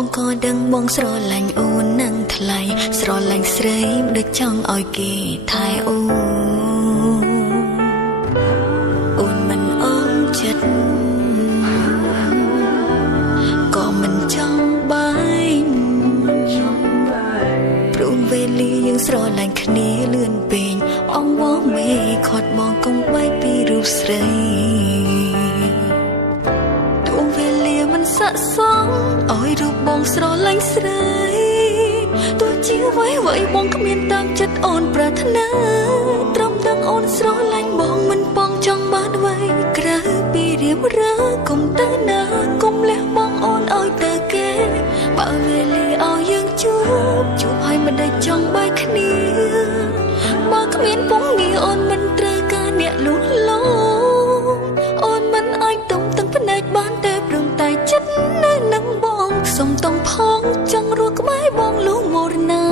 បងក៏ដឹងបងស្រឡាញ់អូននឹងថ្លៃស្រឡាញ់ស្រីដូចចង់ឲ្យគេថែអូនមិនអន់ចិត្តក៏មិនចង់បែកព្រោះវេលាយើងស្រឡាញ់គ្នាលឿនពេកអងវងមេខាត់បងកុំបែកពីរូបស្រីស័ក្តិសមឲ្យរូបបងស្រឡាញ់ស្រីទោះជាអ្វីបងគ្មានតាមចិត្តអូនប្រាថ្នាត្រឹមដឹងអូនស្រឡាញ់បងមិនបងចង់បានអ្វីក្រៅពីរៀបរើកុំទៅណាកុំលះបងអូនឲ្យទៅគេបើវេលាឲ្យយើងជួបឲ្យមិនได้ចង់បែកគ្នាបើគ្មានពងនេះអូនមិនត្រូវការអ្នកលួងលោមអូនមិនអាចទុំទាំងភ្នែកបានតែព្រមតែចិត្តនៅនឹងបងសុំតំផងចង់រស់ក្បែរបងលូមរណា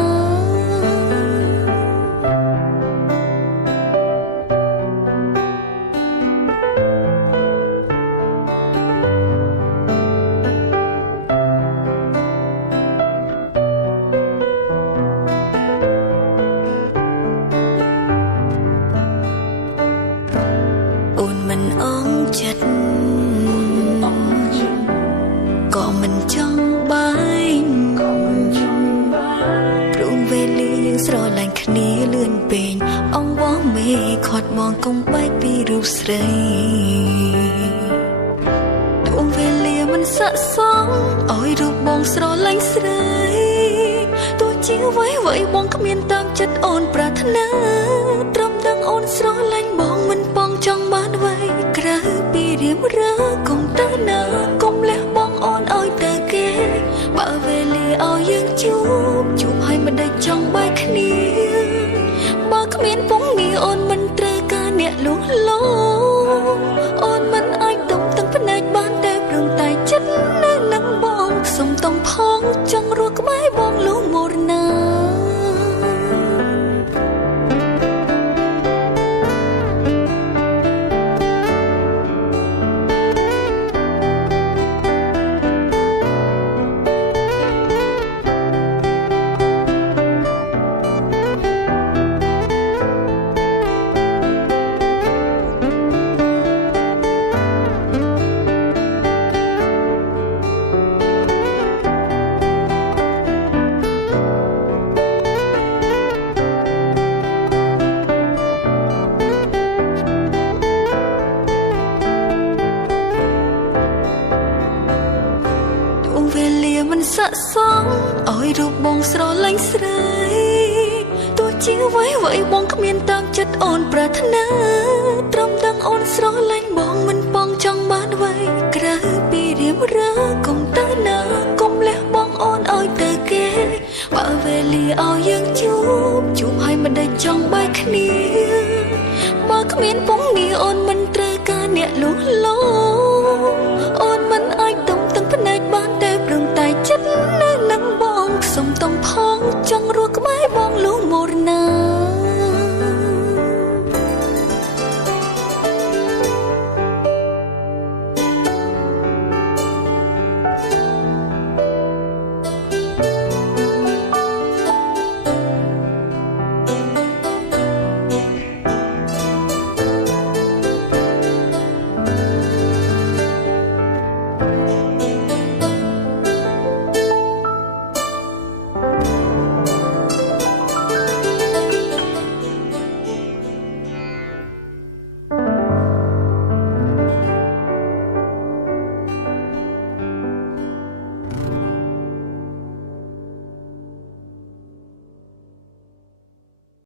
អូនមិនអងចិត្តក៏មិនចង់បែកព្រោះវេលាយើងស្រឡាញ់គ្នាលឿនពេកអងវងមេខាត់បងកុំបែកពីរូបស្រីទោះវេលាមិនស័ក្តិសមឲ្យរូបបងស្រឡាញ់ស្រីទោះជាអ្វីបងគ្មានតាមចិត្តអូនប្រាថ្នាត្រឹមដឹងអូនស្រឡាញ់បងមិនបងចង់បានអ្វីក្រៅពីរៀបរើកុំទៅណាកុំលះបងអូនឲ្យទៅគេបើវេលាឲ្យយើងជួបឲ្យមិនได้ចង់បែកគ្នាបើគ្មានពងនេះអូនមិនត្រូវការអ្នកលួងលោមអូនមិនអាចទុំទាំងភ្នែកបានតែព្រមតែចិត្តនៅនឹងបងសុំតំផងចង់រស់ក្បែរបងលូមរណាវេលាមិនស័ក្តិសមឲ្យរូបបងស្រឡាញ់ស្រីទោះជាអ្វីបងគ្មានតាមចិត្តអូនប្រាថ្នាត្រឹមដឹងអូនស្រឡាញ់បងមិនបងចង់បានអ្វីក្រៅពីរៀបរើកុំទៅណាកុំលះបងអូនឲ្យទៅគេបើវេលាឲ្យយើងជួបឲ្យមិនได้ចង់បែកគ្នាបើគ្មានពងនេះ